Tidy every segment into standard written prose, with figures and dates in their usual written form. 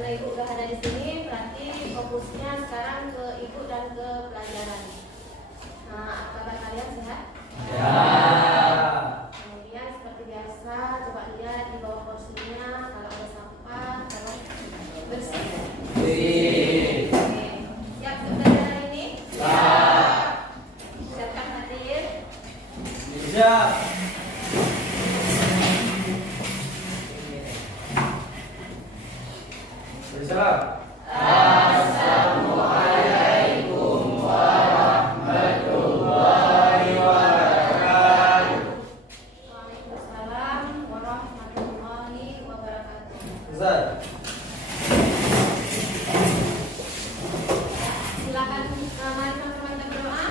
Karena ibu udah ada di sini, berarti fokusnya sekarang ke ibu dan ke pelajaran. Nah, apa kabar kalian, sehat? Ya. Kemudian seperti biasa, coba lihat di bawah kursinya, kalau ada sampah, kalau bersih. Bersih. Oke. Siap untuk belajar hari ini? Siap. Siapkan hadir. Siap. Siap. Assalamualaikum warahmatullahi wabarakatuh. Waalaikumsalam warahmatullahi wabarakatuh. Ustaz. Silakan mari sama-sama kita berdoa.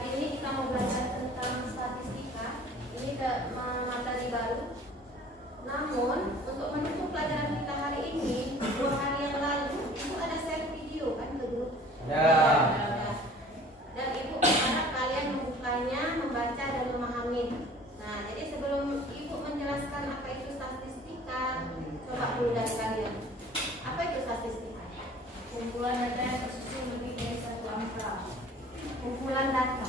Hari ini kita mau belajar tentang statistika. Ini materi baru. Namun untuk menutup pelajaran kita hari ini, 2 hari yang lalu ibu ada share video kan ke grup. Ya. Dan ibu berharap kalian membukanya, membaca dan memahami. Nah, jadi sebelum ibu menjelaskan apa itu statistika, coba dulu dari kalian. Apa itu statistika? Kumpulan data yang tersusun lebih dari satu angka. Kumpulan data.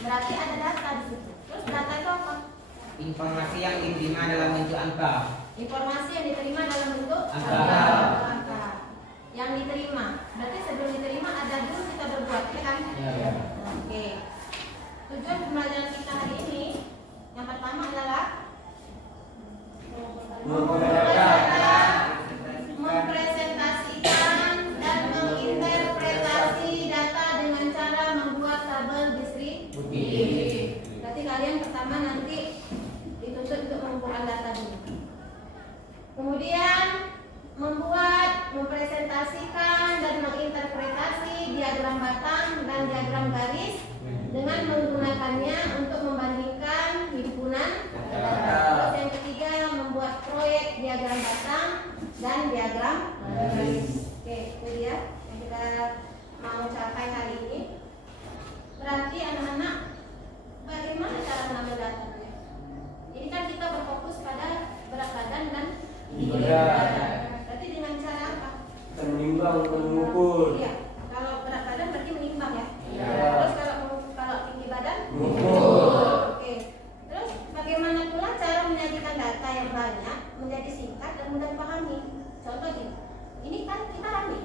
Berarti ada data di situ. Terus data itu apa? Informasi yang diterima dalam bentuk angka. Informasi yang diterima dalam bentuk Angka. angka. Yang diterima. Berarti sebelum diterima ada dulu kita berbuat, ya kan? Ya. Oke. Tujuan pembelajaran kita hari ini yang pertama adalah mempresentasikan dan menginterpretasi data dengan cara membuat tabel distribusi. Berarti kalian pertama nanti dituntut untuk mengumpulkan data dulu. Kemudian mempresentasikan dan menginterpretasi diagram batang dan diagram garis dengan menggunakannya untuk membandingkan himpunan data. Terus yang ketiga, membuat proyek diagram batang dan diagram garis. Oke, itu dia yang kita mau capai hari ini. Berarti anak-anak, bagaimana cara mengambil datanya? Ini kan kita berfokus pada berat badan dan tinggi badan. Berarti dengan cara apa? Kita menimbang, mengukur. Iya. Kalau berat badan berarti menimbang ya. Iya. Terus kalau tinggi badan Mengukur. Oke. Terus bagaimana pula cara menyajikan data yang banyak menjadi singkat dan mudah dipahami? Contoh gini. Ini kan kita ambil.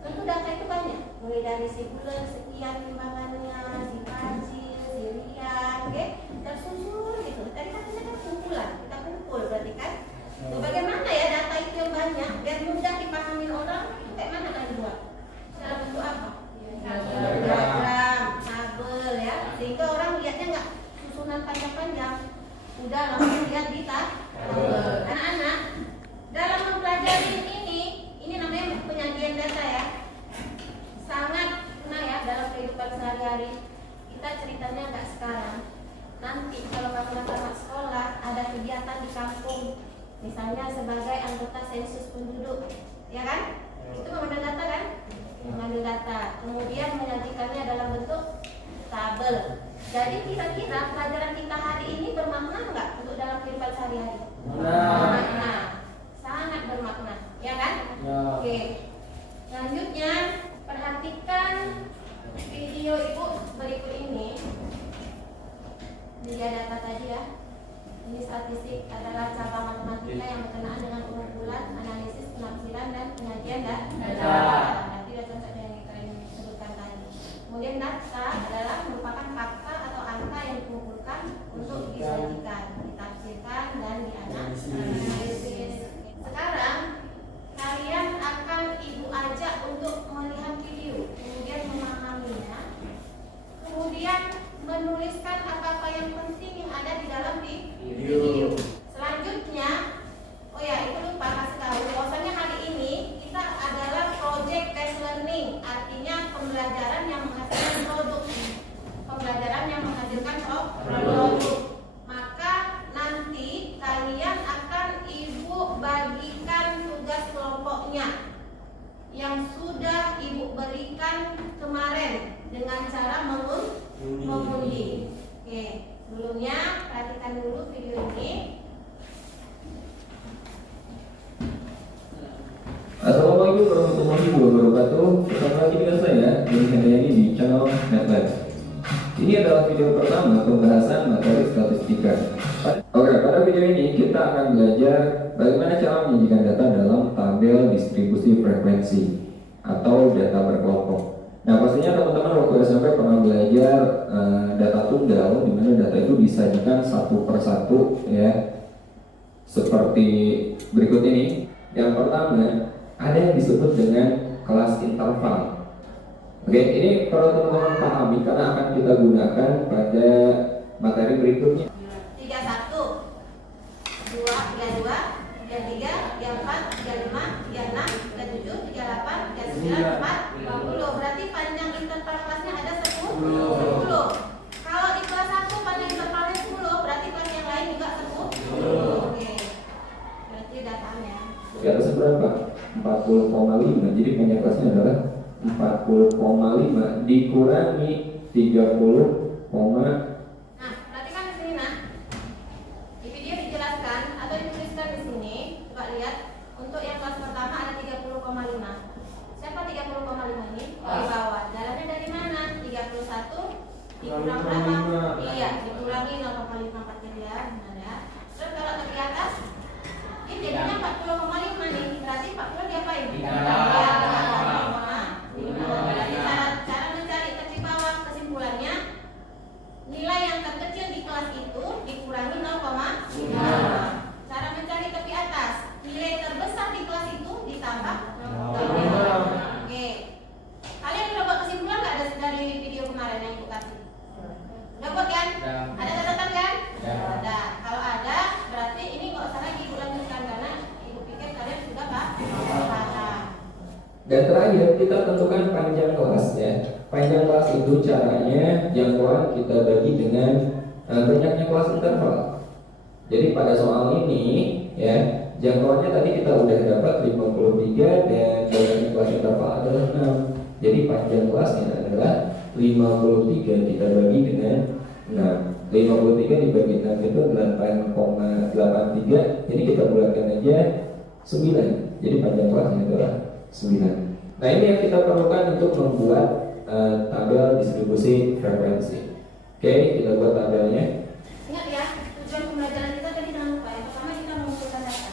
Tentu data itu banyak. Mulai dari si bulan sekian timbangannya, si kecil, si rian, oke? Tersusun gitu. Tadi kan kita kan kumpulan, kita kumpul berarti kan. Tuh, bagaimana ya data itu yang banyak biar mudah dipahami orang? Kayak mana kan dibuat? Dalam bentuk apa? Diagram, tabel ya. Sehingga orang lihatnya nggak susunan panjang-panjang. Udah langsung lihat di tabel. Anak-anak, dalam mempelajari ini namanya penyajian data ya. Sangat kena ya dalam kehidupan sehari-hari. Kita ceritanya nggak sekarang. Nanti kalau kamu tamat sekolah ada kegiatan di kampung, misalnya sebagai anggota sensus penduduk, ya kan? Itu mengambil data kan? Mengambil data, kemudian menyajikannya dalam bentuk tabel. Jadi kira-kira pelajaran kita hari ini bermakna nggak untuk dalam kehidupan sehari-hari? Bermakna, sangat bermakna, ya kan? Ya. Oke. Selanjutnya perhatikan video ibu berikut ini. Dia data tadi ya. Ini statistik adalah cabang matematika yang berkenaan dengan pengumpulan, analisis, penafsiran dan penyajian data. Nanti sudah cocok dengan yang kalian sebutkan tadi. Kemudian data adalah merupakan fakta atau angka yang dikumpulkan untuk disajikan, ditafsirkan dan dianalisis. Sekarang kalian akan ibu ajak untuk melihat video, kemudian memahaminya, kemudian menuliskan apa-apa yang penting yang ada di dalam video. Selanjutnya Assalamualaikum wabarakatuh. Ketemu lagi dengan saya, Doni Handayani di channel NetLab. Ini adalah video pertama pembahasan materi statistika. Oke, pada video ini kita akan belajar bagaimana cara menyajikan data dalam tabel distribusi frekuensi atau data berkelompok. Nah, pastinya teman-teman waktu SMP pernah belajar data tunggal, di mana data itu disajikan satu persatu, ya, seperti berikut ini. Yang pertama, ada yang disebut dengan kelas interval. Oke, ini perlu teman-teman pahami karena akan kita gunakan pada materi berikutnya. 31, 2, 32, 33, 34, 35, 36, 37, 38, 39, 4, 50. Berarti panjang interval kelasnya ada 10. Kalau di kelas 1 panjang intervalnya 10, berarti kelas yang lain juga 10. Oke. Berarti datanya. Di atas berapa? 40,5. Jadi panjang kelasnya adalah 40,5 dikurangi 30, Nah, perhatikan di sini, nah. Di video dijelaskan atau dituliskan di sini, coba lihat. Untuk yang kelas pertama ada 30,5. Siapa 30,5 ini? Di bawah. Jalannya dari mana? 31 dikurang berapa? Iya, dikurangi 0,54 ya. Benar ya. Terus kalau ke atas, ini jadinya 40,5 nih. Berarti 40 diapain? Berarti cara mencari ke bawah, kesimpulannya nilai yang terkecil di kelas itu dikurangi 0,5. Cara mencari tepi atas, nilai terbesar di kelas itu ditambah 0,5. Oke. Kalian udah buat kesimpulan nggak dari video kemarin yang ibu kasih? Udah buat kan? Ada catatan kan? Ada. Kalau ada, berarti ini nggak usah lagi ibu lanjutkan karena ibu pikir kalian sudah paham. Dan terakhir kita tentukan panjang kelas, ya. Panjang kelas itu caranya jangkauan kita bagi dengan banyaknya kelas interval. Jadi pada soal ini, ya, jangkauannya tadi kita udah dapat 53 dan banyaknya kelas interval adalah 6. Jadi panjang kelasnya adalah 53 kita bagi dengan 6. 53 dibagi 6 itu 8,83. Jadi kita bulatkan aja 9. Jadi panjang kelasnya adalah 9. Nah, ini yang kita perlukan untuk membuat tabel distribusi frekuensi. Oke, kita buat tabelnya. Ingat ya, tujuan pembelajaran kita tadi jangan lupa. Yang pertama kita mengumpulkan data,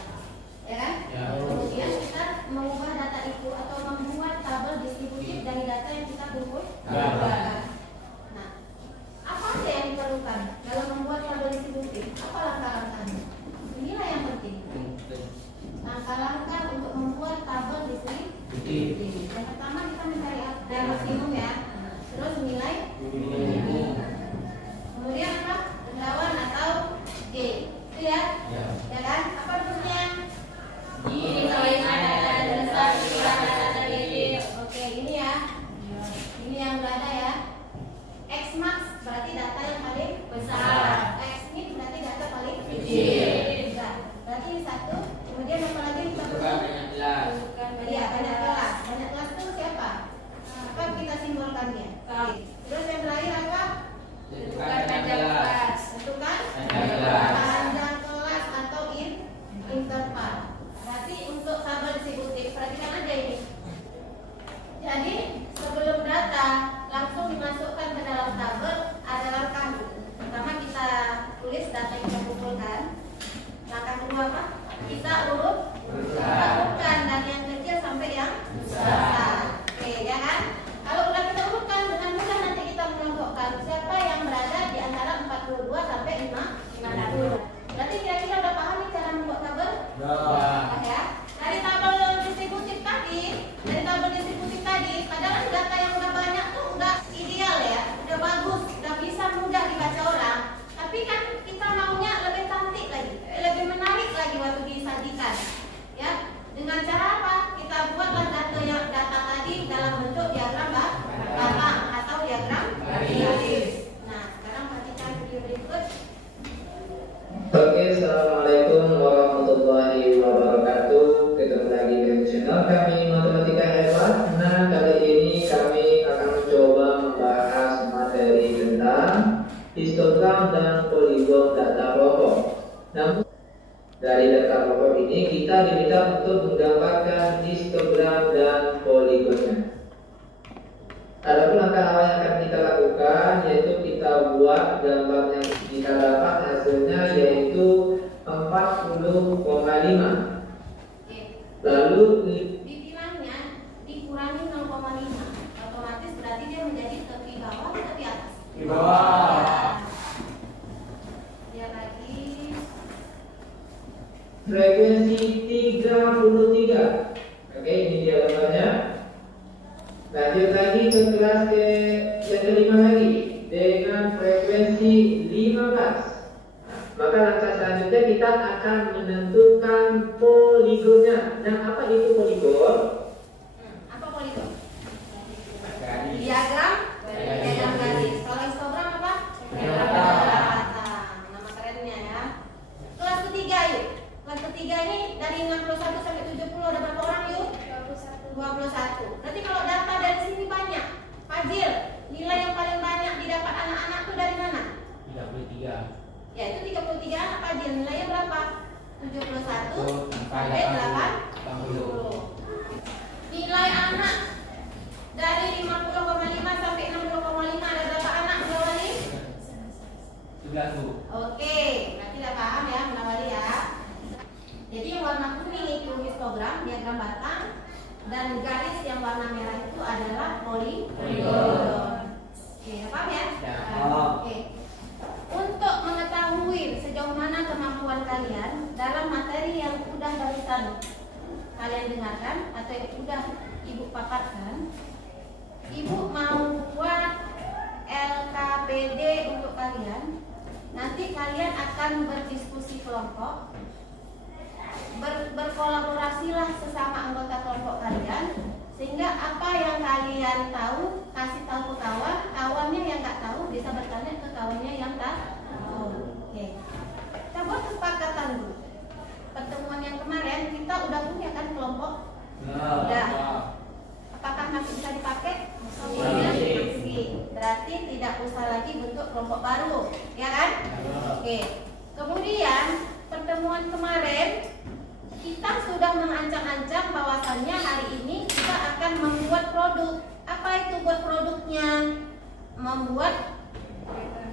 ya kan? Kemudian kita mengubah data itu atau membuat tabel distribusi dari data yang kita kumpulkan. Nah, apa aja yang diperlukan dalam membuat tabel distribusi? Apa langkah-langkahnya? Inilah yang penting. Langkah-langkah untuk membuat tabel distribusi. Yang pertama kita mencari yang maksimum, ya. Terus nilai. Kemudian apa? Rendawan atau G. Itu ya? Ya kan? Apa rumusnya? Oke, ini ya. Ini yang udah ada ya. X max berarti data yang paling besar. X min berarti data paling kecil. Berarti ini satu. Kemudian apa lagi kita perlu? Iya, banyak kelas. Banyak kelas itu siapa? Apa kita simbolkan dia? Terus yang terakhir apa? Tentukan panjang kelas atau interval. Berarti untuk tabel distributif, perhatikan aja ini. Jadi sebelum data langsung dimasukkan ke dalam tabel ada langkah. Pertama kita tulis data yang kita kumpulkan. Langkah kedua apa? Kita urutkan dari yang kecil sampai yang besar. Oke, ya kan? Kalau udah kita urutkan dengan mudah nanti kita menentukan siapa yang berada di antara 42 sampai 50. Berarti kira-kira udah paham nih cara membuat tabel? Ya. Dari tabel distributif tadi, padahal data yang udah banyak tuh udah ideal ya, udah bagus, udah bisa mudah dibaca orang. Tapi kan kita maunya lebih cantik lagi, lebih menarik lagi waktu disajikan. Ya, dengan cara apa? Kita buatlah data tadi dalam bentuk diagram batang atau diagram garis. Nah, sekarang perhatikan video berikut. Oke, assalamualaikum warahmatullahi wabarakatuh. Ketemu lagi di channel kami Matematika Hebat. Nah, kali ini kami akan mencoba membahas materi tentang histogram dan poligon data pokok. Namun Dari data pokok ini kita diminta untuk menggambarkan histogram dan poligonnya. Adapun langkah awal yang akan kita lakukan yaitu kita buat gambar yang kita dapat hasilnya yaitu 40,5. Lalu Dibilangnya dikurangi 0,5, otomatis berarti dia menjadi tepi bawah atau tepi atas? Di bawah. Dia lagi frekuensi 33. Oke, ini dia gambarnya. Lanjut lagi ke kelas yang kelima lagi dengan frekuensi 15. Maka langkah selanjutnya kita akan menentukan poligonnya. Nah, apa itu poligon? apa poligon? Garis. Diagram garis. Kalau histogram apa? Diagram batang. Nama kerennya ya. Kelas ketiga yuk. Kelas ketiga ini dari 61 sampai 70 ada berapa orang yuk? 21. Berarti kalau data dari sini banyak. Fadil, nilai yang paling banyak didapat anak-anak itu dari mana? 33. Ya itu 33 anak. Fadil, nilainya berapa? 71 sampai 80. Nilai anak dari 50,5 sampai 60,5 ada berapa anak Menawali? 11 Bu. Oke, berarti udah paham ya Menawali ya. Jadi yang warna kuning itu histogram, diagram batang, dan garis yang warna merah itu adalah poligon. Oke, paham ya? Ya. Oke. Untuk mengetahui sejauh mana kemampuan kalian dalam materi yang udah barusan kalian dengarkan atau yang udah ibu paparkan, ibu mau buat LKPD untuk kalian. Nanti kalian akan berdiskusi kelompok, berkolaborasilah sesama anggota kelompok kalian, sehingga apa yang kalian tahu kasih tahu ke kawan, kawannya yang nggak tahu bisa bertanya ke kawannya yang tahu. Oke, kita buat kesepakatan dulu. Pertemuan yang kemarin kita udah punya kan kelompok? Udah. Apakah masih bisa dipakai? Masih. Berarti tidak usah lagi bentuk kelompok baru, ya kan? Oke. Kemudian pertemuan kemarin kita sudah mengancang-ancang bahwasannya hari ini kita akan membuat produk. Apa itu buat produknya? Membuat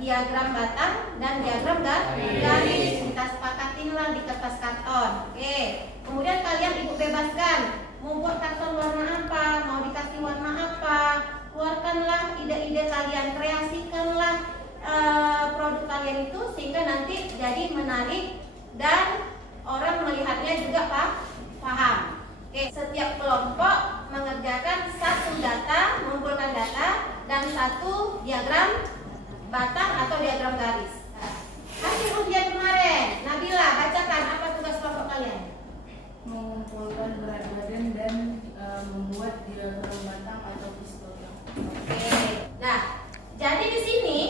diagram batang dan diagram garis. Kita sepakatinlah di kertas karton. Oke. Kemudian kalian ibu bebaskan mau buat karton warna apa, mau dikasih warna apa. Keluarkanlah ide-ide kalian, kreasikanlah produk kalian itu sehingga nanti jadi menarik dan orang melihatnya juga paham. Oke, setiap kelompok mengerjakan satu data, mengumpulkan data dan satu diagram batang atau diagram garis. Hasil ujian kemarin, Nabila bacakan apa tugas kelompok kalian? Mengumpulkan berat badan dan membuat diagram batang atau histogram. Oke. Nah, jadi di sini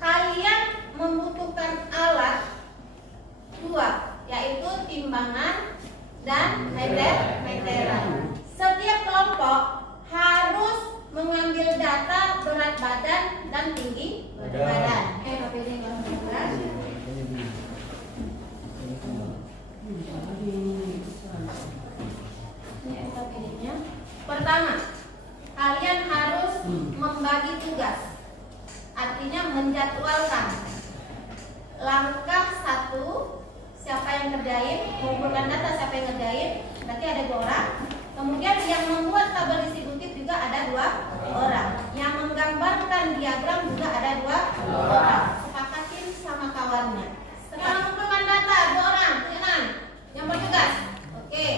kalian membutuhkan alat dua, yaitu timbangan dan meteran. Setiap kelompok harus mengambil data berat badan dan tinggi badan. KPD yang kelas. Ini KPD-nya. Pertama, kalian harus membagi tugas. Artinya menjadwalkan. Langkah 1, siapa yang ngerjain, mengumpulkan data siapa yang ngerjain, berarti ada 2 orang. Kemudian yang membuat tabel distributif juga ada 2 orang. Yang menggambarkan diagram juga ada 2 orang. Sepakatin sama kawannya. Setelah mengumpulkan data 2 orang, tenang, yang bertugas. Oke.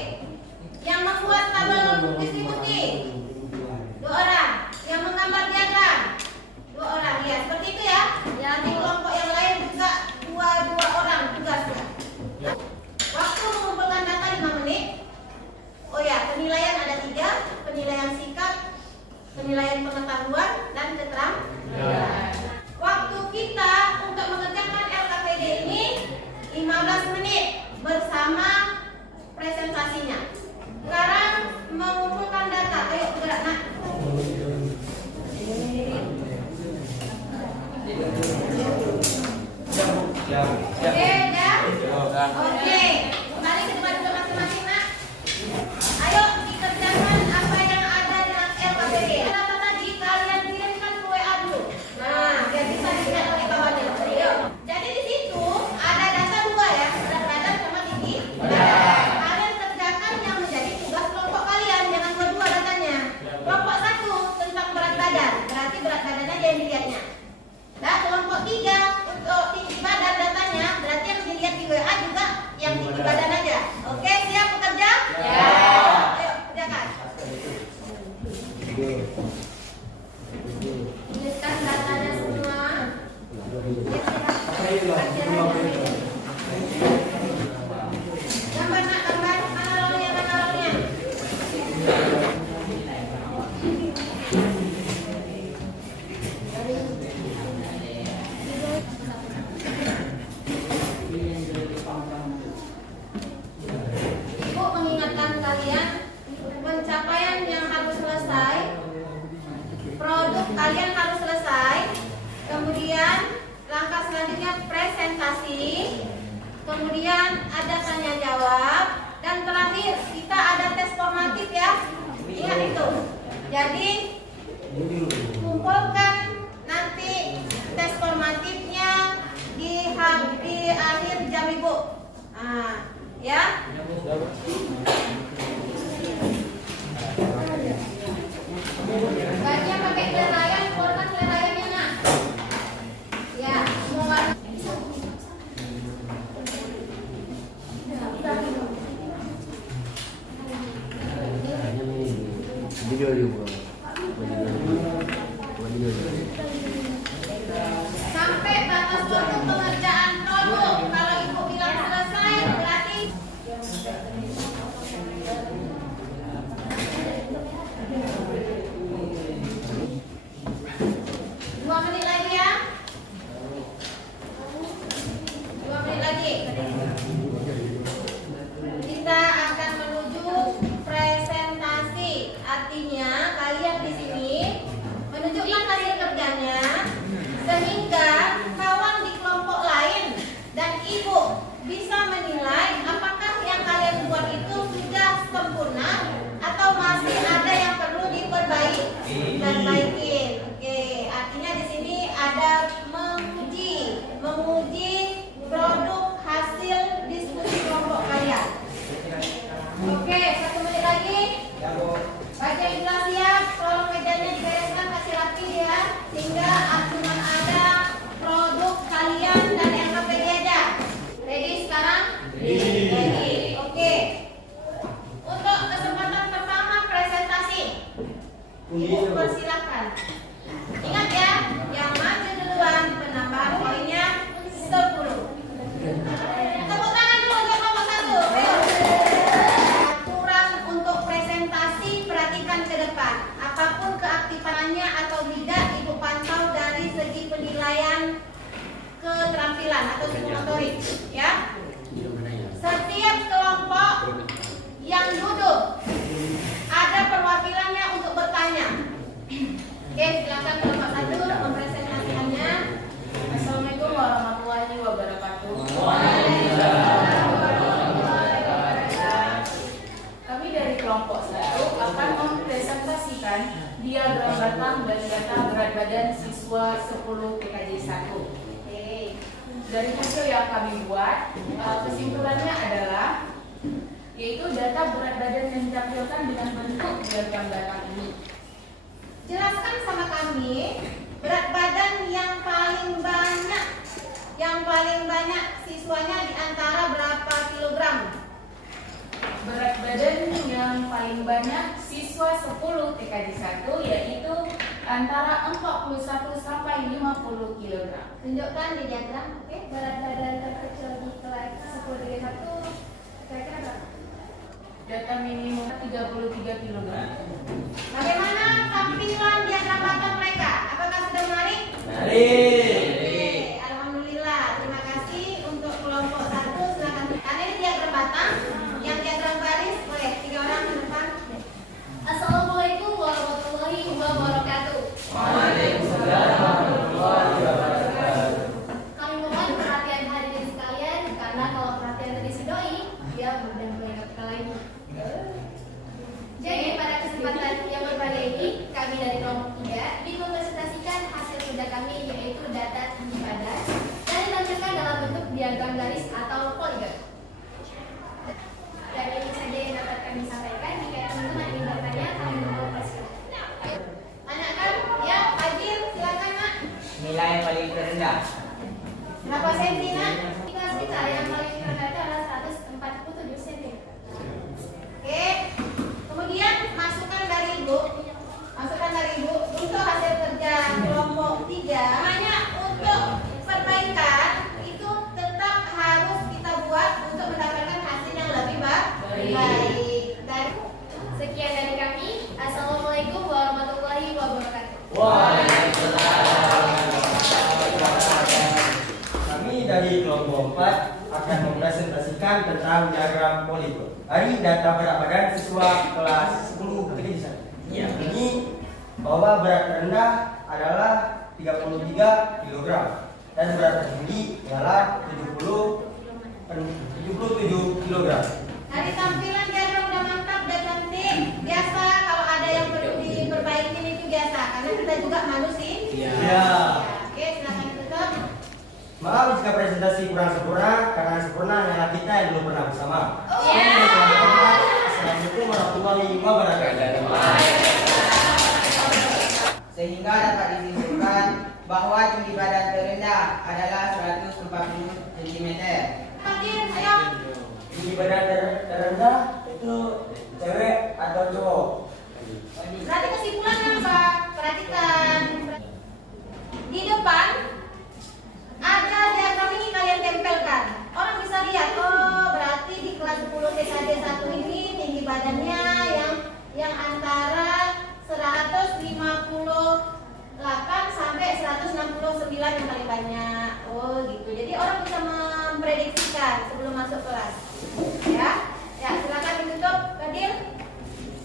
Yang membuat tabel distributif 2 orang. Yang menggambar diagram 2 orang. Ya, seperti itu ya. Yang di kelompok yang lain juga 2 orang tugasnya. Waktu mengumpulkan data 5 menit. Oh ya, penilaian ada 3, penilaian sikap, penilaian pengetahuan, dan keterampilan. Waktu kita untuk mengerjakan LKPD ini 15 menit bersama presentasinya. Sekarang mengumpulkan data, ayo bergerak nak. Oke, dah. Oke, kembali ke tempat duduk masing-masing, Nak. Ayo dikerjakan apa yang ada dalam LKPD. Kenapa tadi kalian kirimkan ke WA dulu? Nah, biar bisa dilihat oleh kawannya. Ayo. Jadi di situ ada data dua ya, berat badan sama tinggi badan. Kalian kerjakan yang menjadi tugas kelompok kalian, jangan dua-dua datanya. Kelompok 1 tentang berat badan, berarti berat badannya aja yang dilihatnya. Nah, kelompok 3 untuk tinggi badan datanya, berarti yang dilihat di WA juga yang tinggi badan aja. Oke, siap bekerja? Ya. Ayo, kerjakan. Tuliskan datanya semua. Gambar, Nak, gambar. Mana rolnya, mana rolnya? Ibu mengingatkan kalian pencapaian yang harus selesai, produk kalian harus selesai, kemudian langkah selanjutnya presentasi, kemudian ada tanya jawab, dan terakhir kita ada tes formatif ya. Ingat itu. Jadi kumpulkan nanti tes formatifnya di akhir jam Ibu. Nah, ya. Bagian pakai kelerayan, keluarkan kelerayannya, Nak. Ya, semua. Video dulu. Sampai batas waktu pengerjaan produk. Kalau Ibu bilang selesai, berarti 2 menit lagi ya. 2 menit lagi. Kita akan menuju presentasi. Artinya kalian di sini menunjukkan hasil kerjanya sehingga kawan di kelompok lain dan Ibu bisa menilai apakah yang kalian buat itu sudah sempurna atau masih ada yang perlu diperbaiki dan baikin. Oke, artinya di sini ada menguji produk hasil diskusi kelompok kalian. Oke, 1 menit lagi. Baca ikhlas siap, tolong mejanya dibereskan, kasih rapi ya, sehingga cuma ada produk kalian dan LKPD aja. Ready sekarang? Ready. Oke. Untuk kesempatan pertama presentasi, Ibu persilakan. Ingat ya, yang maju duluan penambah poinnya 10. Tepuk tangan dulu untuk kelompok 1. Ayo. Aturan untuk presentasi perhatikan ke depan. Apapun keaktifannya atau tidak, Ibu pantau dari segi penilaian keterampilan atau psikomotorik, ya. Setiap kelompok yang duduk ada perwakilannya untuk bertanya. Oke, silakan kelompok 1 mempresentasikannya. Assalamualaikum warahmatullahi wabarakatuh. Kami dari kelompok 1 akan mempresentasikan diagram batang dan data berat badan siswa 10 PKJ 1. Dari hasil yang kami buat, kesimpulannya adalah yaitu data berat badan yang ditampilkan dengan bentuk diagram batang ini. Jelaskan sama kami berat badan yang paling banyak siswanya di antara berapa kilogram? Berat badan yang paling banyak siswa 10 TKJ 1 yaitu antara 41 sampai 50 kg. Tunjukkan di diagram. Oke, Berat badan terkecil di kelas 10 TKJ 1 kira-kira berapa? Data minimum 33 kg. Bagaimana tampilan diagram batang mereka? Apakah sudah menarik? Oke, alhamdulillah. Terima kasih untuk kelompok 1. Silakan. Karena ini diagram batang, yang diagram baris boleh 3 orang ke depan. Assalamualaikum warahmatullahi wabarakatuh. Waalaikumsalam warahmatullahi wabarakatuh. Kami mohon perhatian hadirin sekalian karena kalau perhatian dari si doi, dia udah mulai kata lainnya. Jadi pada kesempatan yang berbahagia ini, kami dari kelompok 3 dimpresentasikan hasil kerja kami, yaitu data tinggi badan dan ditampilkan dalam bentuk diagram garis atau poligon. Dan ini saja yang dapat kami sampaikan. Jika teman-teman ingin bertanya, kami mohon persilakan. Anak kan? Ya, Fadil, silakan nak. Nilai yang paling terendah. Berapa senti nak? Di kelas kita yang paling rendah itu adalah 147 cm. Oke. Kemudian masukkan dari ibu untuk hasil kerja kelompok 3. Hanya untuk perbaikan itu tetap harus kita buat untuk mendapatkan hasil yang lebih baik. Dan Sekian dari kami. Assalamualaikum warahmatullahi wabarakatuh. Kami dari kelompok 4 akan mempresentasikan tentang diagram poligon. Dari data berat badan siswa kelas 10 kelas 1. Ini bahwa berat terendah adalah 33 kg dan berat tertinggi adalah 77 kg. dari tampilan diagram udah mantap, udah cantik. Biasa kalau ada yang perlu diperbaikin itu biasa karena kita juga manusia. Ya. Oke, silakan tutup. Maaf jika presentasi kurang sempurna, karena sempurna hanyalah kita yang belum pernah bersama. Assalamualaikum warahmatullahi wabarakatuh. Sehingga dapat disimpulkan bahwa tinggi badan terendah adalah 140 cm. Fadil, ayo. Tinggi badan terendah itu cewek atau cowok? Berarti kesimpulannya apa? Perhatikan. Di depan ada diagram ini kalian tempelkan. Orang bisa lihat, oh berarti di kelas 10 TKJ 1 ini tinggi badannya yang antara 158 sampai 169 yang paling banyak. Oh gitu. Jadi orang bisa memprediksikan sebelum masuk kelas. Ya, silakan ditutup, Fadil.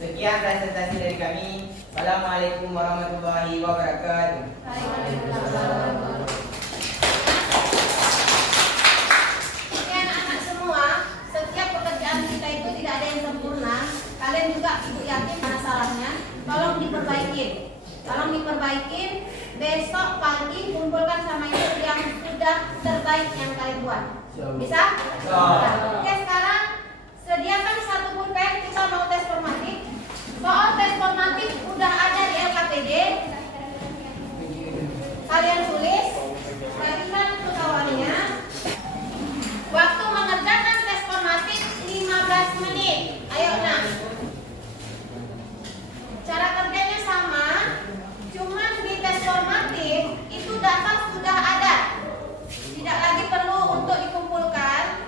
Sekian presentasi dari kami. Assalamualaikum warahmatullahi wabarakatuh. Oke anak-anak semua, setiap pekerjaan kita itu tidak ada yang sempurna. Kalian juga ibu yakin mana salahnya? Tolong diperbaikin. Besok pagi kumpulkan sama ibu yang sudah terbaik yang kalian buat. Bisa? Oke, sekarang sediakan satu pulpen, kita mau tes formatif. Soal tes formatif udah ada di LKPD. Kalian tulis, perhatikan pengetahuannya. Waktu mengerjakan tes formatif 15 menit. Ayo nak. Cara kerjanya sama, cuman di tes formatif itu data sudah ada. Tidak lagi perlu untuk dikumpulkan.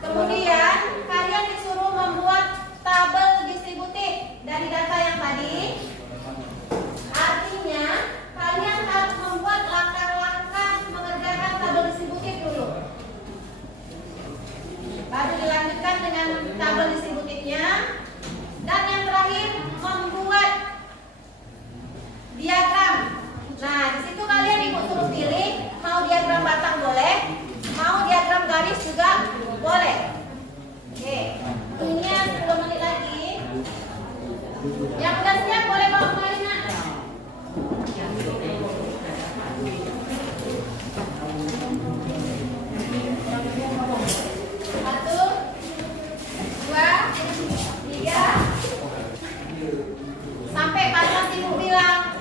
Kemudian kalian disuruh membuat tabel distributif dari data yang tadi. Artinya kalian harus membuat langkah-langkah mengerjakan tabel distributif dulu. Baru dilanjutkan dengan tabel distributifnya. Dan yang terakhir membuat diagram. Nah, di situ kalian ibu suruh pilih mau diagram batang boleh, mau diagram garis juga boleh. Oke, ini 10 menit lagi. Yang udah siap boleh bawa kembali nak. Satu, dua, tiga. Sampai pas ibu bilang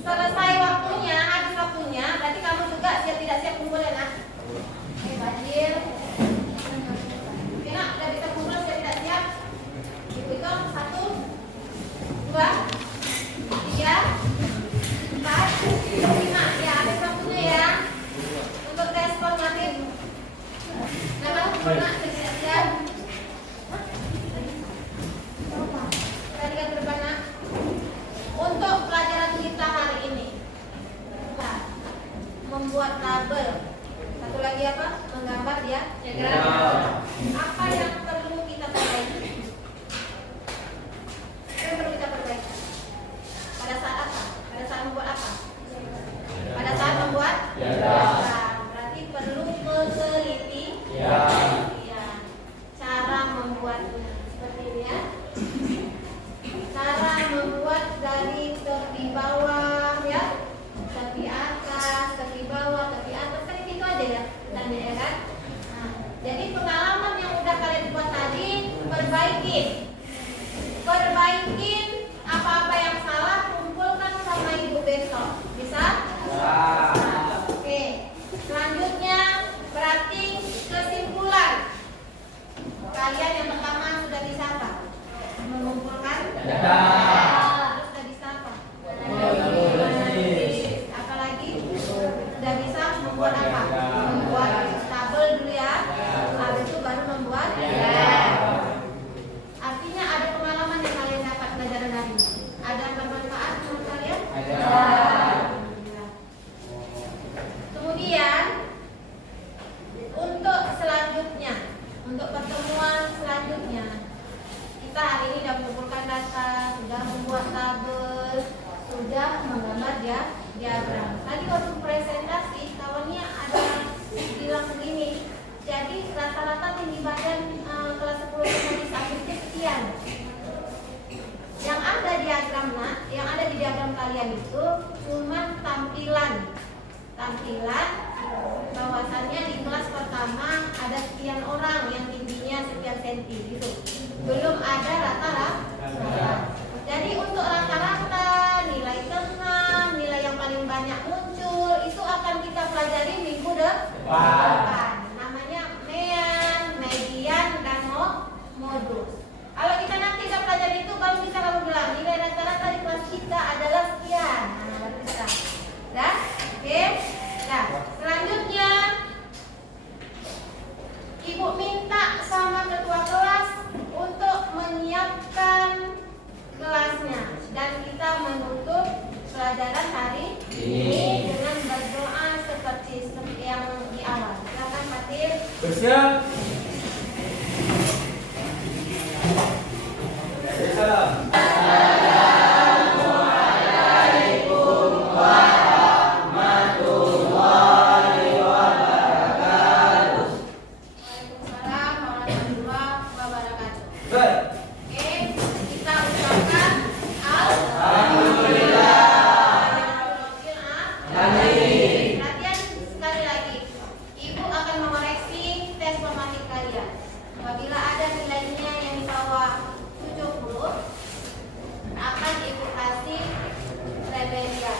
selesai waktunya, habis waktunya, berarti kamu juga siap tidak siap kumpul ya nak. Oke, Fadil. Oke nak, udah bisa kumpul siap tidak siap. Ibu hitung 1, 2, 3, 4, 5. Ya, habis waktunya ya. Untuk tes formatif. Nah, kamu kumpul nak, siap siap. Perhatikan depan nak. Untuk pelajaran kita hari ini, membuat tabel. Satu lagi apa? Menggambar ya. Apa yang perlu kita perbaiki? Apa yang perlu kita perbaiki? Pada saat apa? Pada saat membuat apa? Pada saat membuat? Berarti perlu meneliti. perbaikin apa-apa yang salah, kumpulkan sama ibu besok. Bisa? Oke. Selanjutnya berarti kesimpulan. Kalian yang pertama sudah bisa apa? Mengumpulkan data. Terus sudah bisa apa? Apalagi sudah bisa membuat apa? Membuat tabel dulu ya. Habis itu baru membuat. Artinya ada pengalaman yang kalian dapat pelajaran hari ini. Ada bermanfaat menurut kalian? Kemudian untuk selanjutnya, untuk pertemuan selanjutnya, kita hari ini sudah mengumpulkan data, sudah membuat tabel, sudah menggambar diagram. Tadi waktu presentasi kawannya ada bilang begini, jadi rata-rata tinggi badan kelas 10 itu sekian. Yang ada di diagram kalian itu cuma tampilan bahwasannya di kelas pertama ada sekian orang yang tingginya sekian senti gitu. Belum ada rata-rata. Jadi untuk rata-rata, nilai tengah, nilai yang paling banyak muncul itu akan kita pelajari minggu depan. Namanya mean, median, dan modus. Kalau kita nanti kita pelajari itu baru bisa kamu bilang nilai rata-rata di kelas kita adalah sekian. Nah, baru bisa. Dah? Oke? Nah, selanjutnya Ibu minta sama ketua kelas untuk menyiapkan kelasnya dan kita menutup pelajaran hari ini dengan berdoa seperti yang di awal. Silakan Fatir. Bersiap. Salam. Waalaikumsalam warahmatullahi wabarakatuh. Baik. Oke, kita ucapkan Amin. Perhatian sekali lagi. Ibu akan mengoreksi tes formatif kalian. Apabila ada nilainya yang di bawah 70, akan Ibu kasih rebellion.